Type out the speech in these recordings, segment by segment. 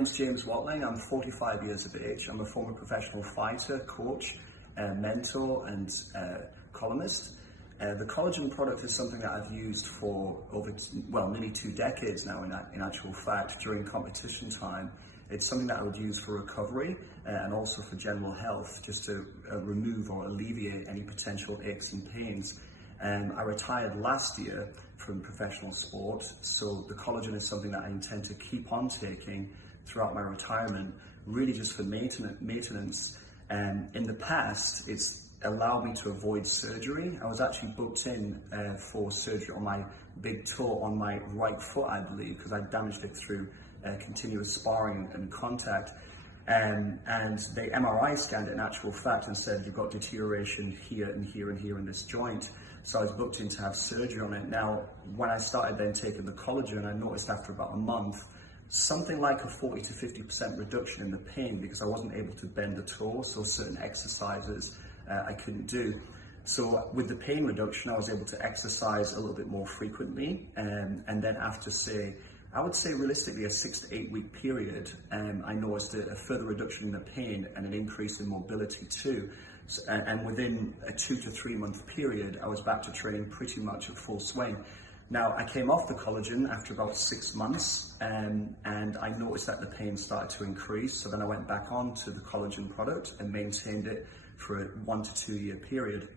name's James Watling. I'm 45 years of age. I'm a former professional fighter, coach, mentor, and columnist. The collagen product is something that I've used for nearly 2 decades now in actual fact, during competition time. It's something that I would use for recovery and also for general health, just to remove or alleviate any potential aches and pains. I retired last year from professional sport, so the collagen is something that I intend to keep on taking throughout my retirement, really just for maintenance. In the past, it's allowed me to avoid surgery. I was actually booked in for surgery on my big toe on my right foot, I believe, because I damaged it through continuous sparring and contact. And they MRI scanned it in actual fact and said, you've got deterioration here and here and here in this joint. So I was booked in to have surgery on it. Now, when I started then taking the collagen, I noticed after about a month, something like a 40 to 50% reduction in the pain, because I wasn't able to bend the toe, so certain exercises I couldn't do. So with the pain reduction, I was able to exercise a little bit more frequently. And then after, I would say realistically a 6 to 8 week period, I noticed a further reduction in the pain and an increase in mobility too. And within a 2 to 3 month period, I was back to training pretty much at full swing. Now, I came off the collagen after about 6 months, and I noticed that the pain started to increase. So then I went back on to the collagen product and maintained it for a 1 to 2 year period.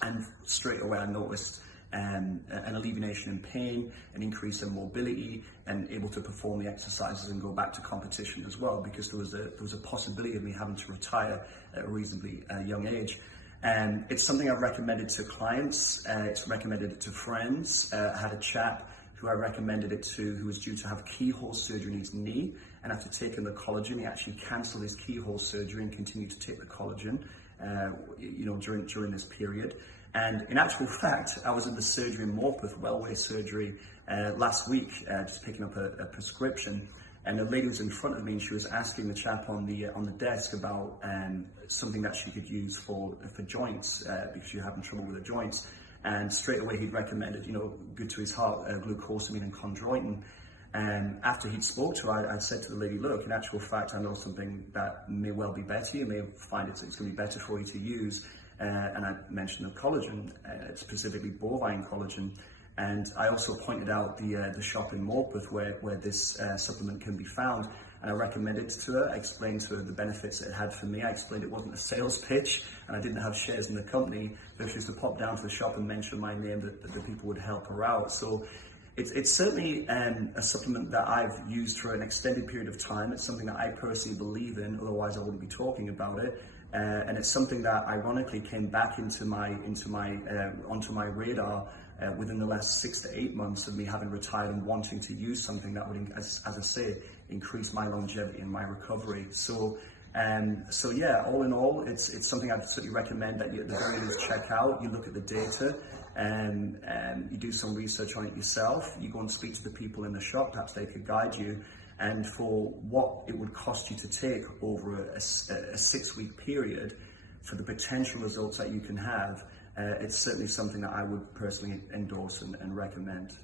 And straight away I noticed an alleviation in pain, an increase in mobility, and able to perform the exercises and go back to competition as well, because there was a possibility of me having to retire at a reasonably young age. And it's something I've recommended to clients, it's recommended it to friends. I had a chap who I recommended it to who was due to have keyhole surgery in his knee, and after taking the collagen, he actually cancelled his keyhole surgery and continued to take the collagen during this period. And in actual fact, I was in the surgery in Morpeth, Wellway surgery, last week, just picking up a prescription, and a lady was in front of me and she was asking the chap on the desk about something that she could use for joints, because she was having trouble with her joints. And straight away he'd recommended, good to his heart, glucosamine and chondroitin. And after he'd spoke to her, I said to the lady, look, in actual fact, I know something that may well be better. You may find it's going to be better for you to use. And I mentioned the collagen, specifically bovine collagen. And I also pointed out the shop in Morpeth where this supplement can be found. And I recommended it to her. I explained to her the benefits it had for me. I explained it wasn't a sales pitch and I didn't have shares in the company. But if she was to pop down to the shop and mention my name, that the people would help her out. So it's certainly a supplement that I've used for an extended period of time. It's something that I personally believe in, otherwise I wouldn't be talking about it. And it's something that ironically came back onto my radar within the last 6 to 8 months of me having retired and wanting to use something that would, as I say, increase my longevity and my recovery. So yeah, all in all, it's something I'd certainly recommend that you at the very least check out. You look at the data and you do some research on it yourself. You go and speak to the people in the shop, perhaps they could guide you. And for what it would cost you to take over a 6 week period, for the potential results that you can have, it's certainly something that I would personally endorse and recommend.